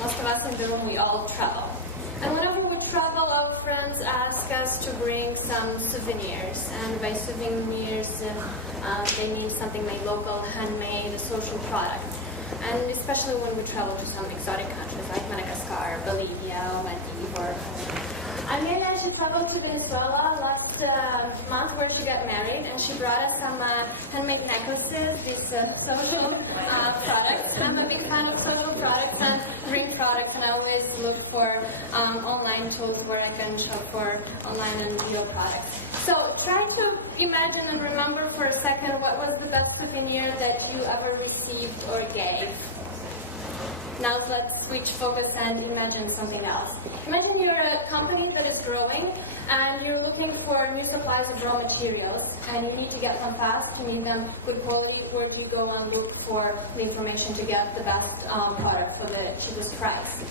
most of us in the room, we all travel. And whenever we travel, our friends ask us to bring some souvenirs. And by souvenirs, they mean something made local, handmade, a social product. And especially when we travel to some exotic countries like Madagascar, Bolivia, Maldives, or Amelia, she traveled to Venezuela last month where she got married, and she brought us some handmade necklaces, these social products. I'm a big fan of social products and green products, and I always look for online tools where I can shop for online and video products. So try to imagine and remember for a second what was the best souvenir that you ever received or gave. Now let's switch focus and imagine something else. Imagine you're a company that is growing and you're looking for new supplies of raw materials and you need to get them fast, you need them good quality. Where do you go and look for the information to get the best product for the cheapest price?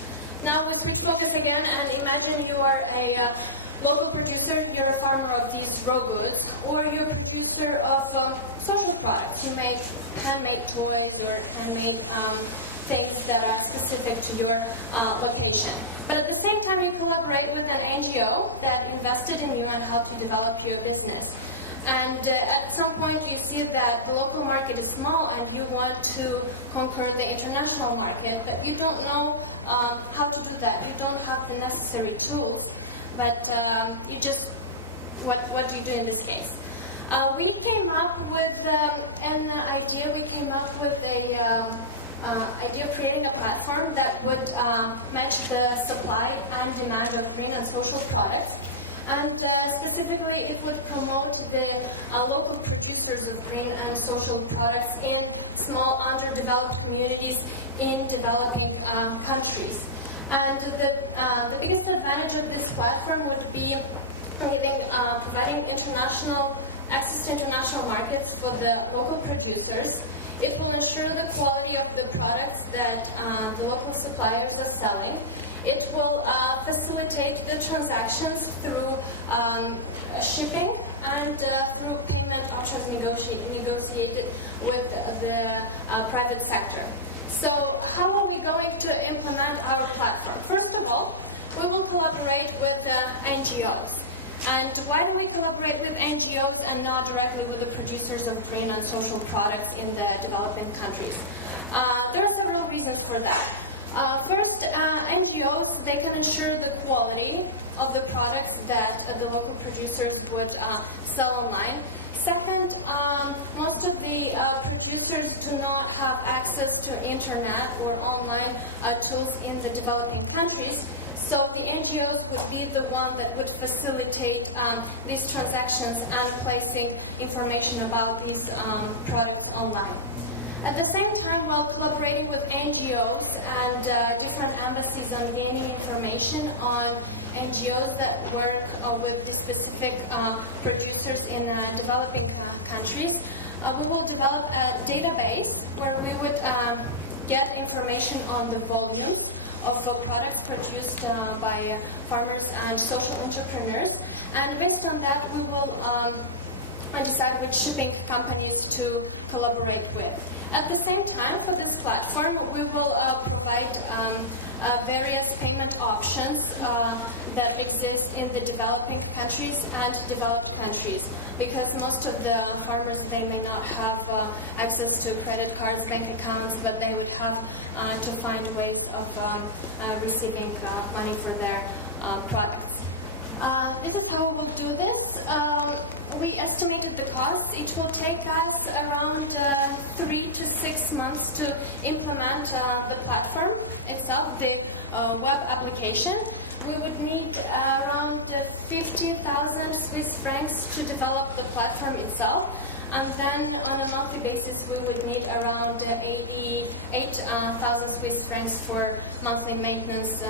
Now let's switch focus again and imagine you are a local producer, you're a farmer of these raw goods, or you're a producer of social products. You make handmade toys or handmade things that are specific to your location. But at the same time, you collaborate with an NGO that invested in you and helped you develop your business. And at some point you see that the local market is small and you want to conquer the international market, but you don't know how to do that. You don't have the necessary tools, but you just, what do you do in this case? We came up with an idea. We came up with a idea of creating a platform that would match the supply and demand of green and social products. And specifically, it would promote the local producers of green and social products in small, underdeveloped communities in developing countries. And the biggest advantage of this platform would be providing access to international markets for the local producers. It will ensure the quality of the products that the local suppliers are selling. It will facilitate the transactions through shipping and through payment options negotiated with the private sector. So how are we going to implement our platform? First of all, we will collaborate with NGOs. And why do we collaborate with NGOs and not directly with the producers of green and social products in the developing countries? There are several reasons for that. First, NGOs, they can ensure the quality of the products that the local producers would sell online. Second, most of the producers do not have access to internet or online tools in the developing countries. So the NGOs would be the one that would facilitate these transactions and placing information about these products online. At the same time, while collaborating with NGOs and different embassies on gaining information on NGOs that work with the specific producers in developing countries, we will develop a database where we would get information on the volumes of products produced by farmers and social entrepreneurs. And based on that, we will decide which shipping companies to collaborate with. At the same time, for this platform, we will provide various payment options that exist in the developing countries and developed countries, because most of the farmers, they may not have access to credit cards, bank accounts, but they would have to find ways of receiving money for their products. This is how we'll do this. We estimated the cost. It will take us around 3 to 6 months to implement the platform itself, the web application. We would need around 50,000 Swiss francs to develop the platform itself. And then on a monthly basis, we would need around 88,000 Swiss francs for monthly maintenance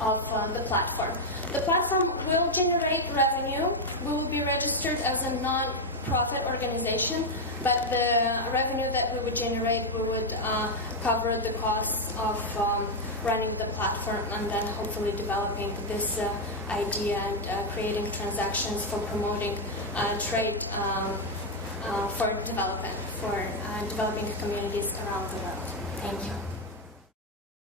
of the platform. The platform will generate revenue. We will be registered as a non-profit organization, but the revenue that we would generate, we would cover the costs of running the platform and then hopefully developing this idea and creating transactions for promoting trade for development, for developing communities around the world. Thank you.